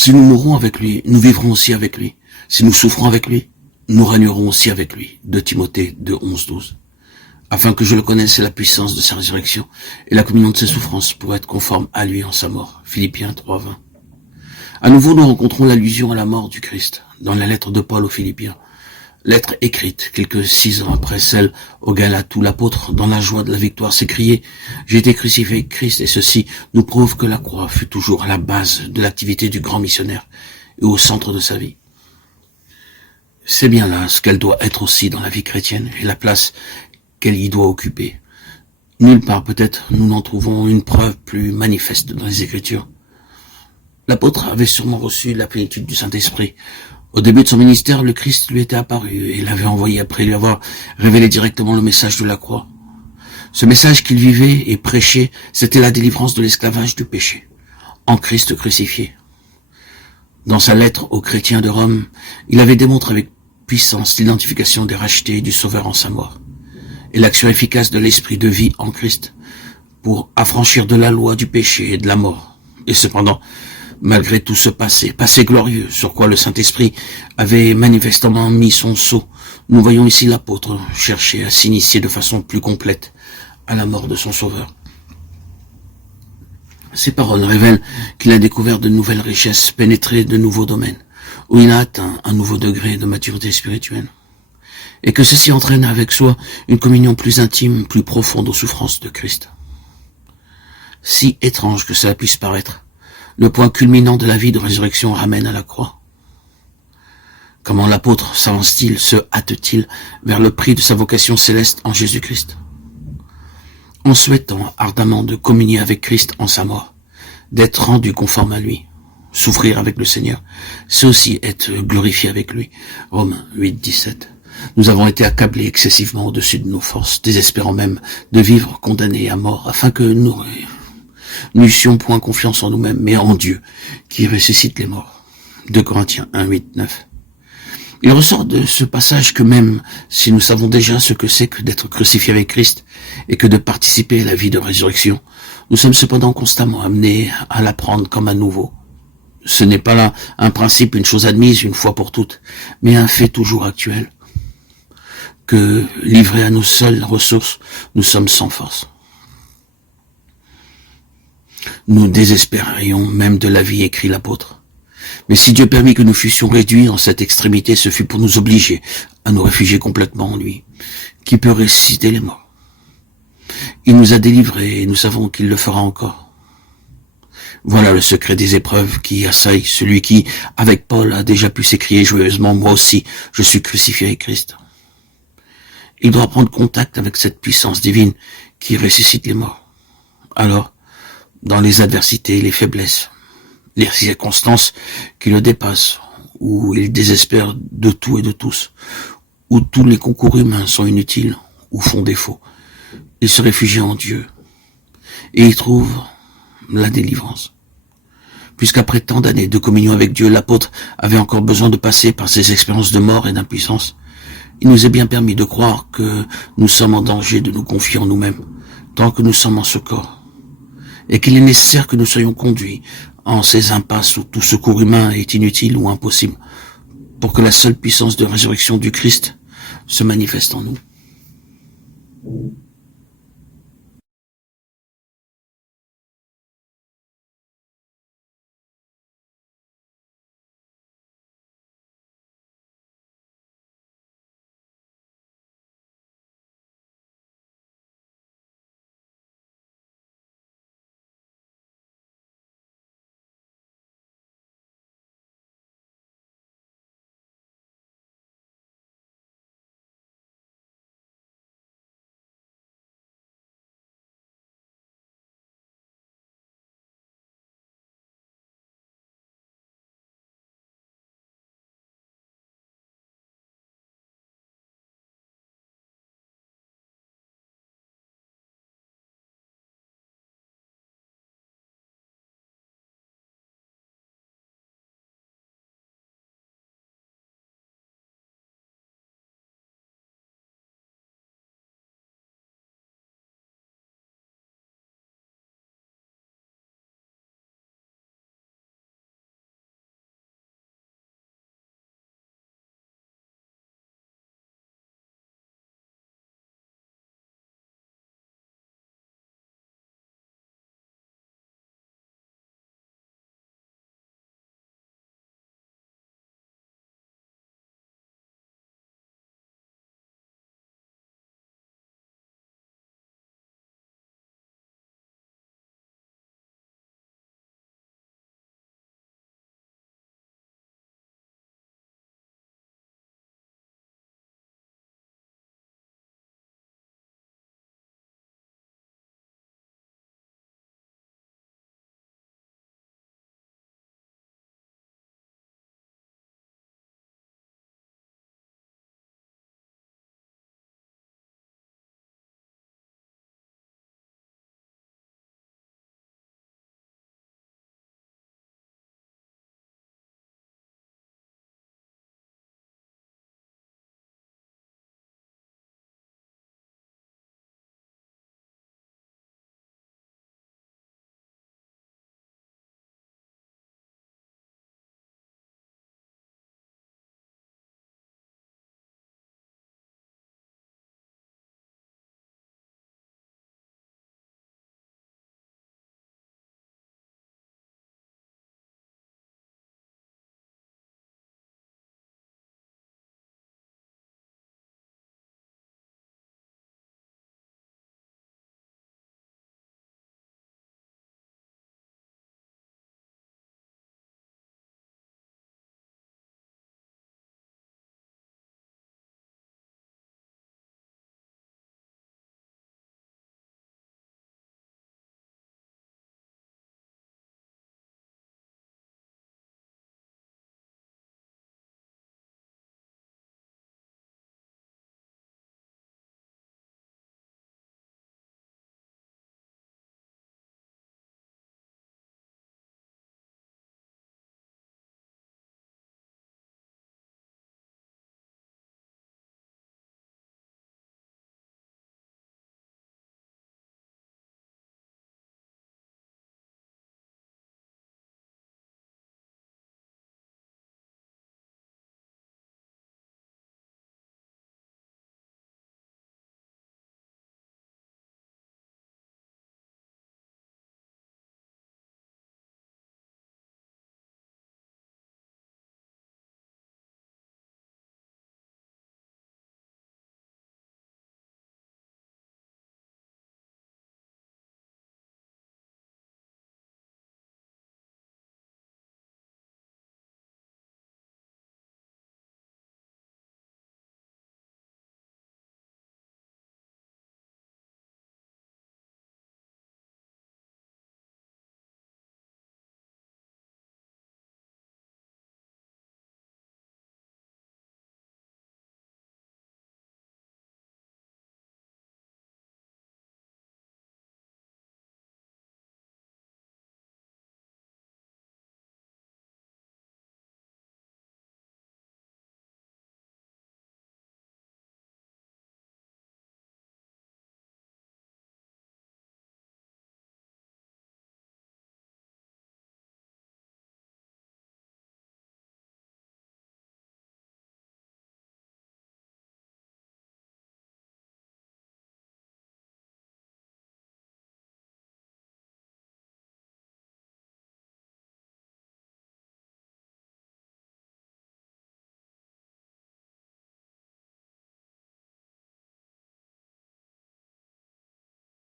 Si nous mourrons avec lui, nous vivrons aussi avec lui. Si nous souffrons avec lui, nous régnerons aussi avec lui. 2 Timothée 2, 11-12. Afin que je le connaisse et la puissance de sa résurrection et la communion de ses souffrances pour être conforme à lui en sa mort. Philippiens 3, 20. À nouveau, nous rencontrons l'allusion à la mort du Christ dans la lettre de Paul aux Philippiens. Lettre écrite quelques 6 ans après celle aux Galates où l'apôtre, dans la joie de la victoire, s'écriait « J'ai été crucifié avec Christ » et ceci nous prouve que la croix fut toujours à la base de l'activité du grand missionnaire et au centre de sa vie. C'est bien là ce qu'elle doit être aussi dans la vie chrétienne et la place qu'elle y doit occuper. Nulle part peut-être nous n'en trouvons une preuve plus manifeste dans les Écritures. L'apôtre avait sûrement reçu la plénitude du Saint-Esprit. Au début de son ministère, le Christ lui était apparu et l'avait envoyé après lui avoir révélé directement le message de la croix. Ce message qu'il vivait et prêchait, c'était la délivrance de l'esclavage du péché, en Christ crucifié. Dans sa lettre aux chrétiens de Rome, il avait démontré avec puissance l'identification des rachetés et du Sauveur en sa mort, et l'action efficace de l'esprit de vie en Christ pour affranchir de la loi du péché et de la mort. Et cependant, malgré tout ce passé glorieux sur quoi le Saint-Esprit avait manifestement mis son sceau, nous voyons ici l'apôtre chercher à s'initier de façon plus complète à la mort de son Sauveur. Ces paroles révèlent qu'il a découvert de nouvelles richesses, pénétré de nouveaux domaines, où il a atteint un nouveau degré de maturité spirituelle, et que ceci entraîne avec soi une communion plus intime, plus profonde aux souffrances de Christ. Si étrange que cela puisse paraître, le point culminant de la vie de résurrection ramène à la croix. Comment l'apôtre s'avance-t-il, se hâte-t-il vers le prix de sa vocation céleste en Jésus-Christ? En souhaitant ardemment de communier avec Christ en sa mort, d'être rendu conforme à lui, souffrir avec le Seigneur, c'est aussi être glorifié avec lui. Romains 8, 17. Nous avons été accablés excessivement au-dessus de nos forces, désespérant même de vivre condamnés à mort, afin que nous n'eussions point confiance en nous-mêmes, mais en Dieu, qui ressuscite les morts. 2 Corinthiens 1, 8, 9. Il ressort de ce passage que même si nous savons déjà ce que c'est que d'être crucifié avec Christ et que de participer à la vie de résurrection, nous sommes cependant constamment amenés à l'apprendre comme à nouveau. Ce n'est pas là un principe, une chose admise une fois pour toutes, mais un fait toujours actuel, que livrés à nos seules ressources, nous sommes sans force. Nous désespérions même de la vie, écrit l'apôtre. Mais si Dieu permit que nous fussions réduits en cette extrémité, ce fut pour nous obliger à nous réfugier complètement en lui, qui peut ressusciter les morts. Il nous a délivrés et nous savons qu'il le fera encore. Voilà le secret des épreuves qui assaillent celui qui, avec Paul, a déjà pu s'écrier joyeusement « Moi aussi, je suis crucifié avec Christ ». Il doit prendre contact avec cette puissance divine qui ressuscite les morts. Alors, dans les adversités, les faiblesses, les circonstances qui le dépassent, où il désespère de tout et de tous, où tous les concours humains sont inutiles ou font défaut, il se réfugie en Dieu et il trouve la délivrance. Puisqu'après tant d'années de communion avec Dieu, l'apôtre avait encore besoin de passer par ces expériences de mort et d'impuissance, il nous est bien permis de croire que nous sommes en danger de nous confier en nous-mêmes, tant que nous sommes en ce corps, et qu'il est nécessaire que nous soyons conduits en ces impasses où tout secours humain est inutile ou impossible, pour que la seule puissance de résurrection du Christ se manifeste en nous.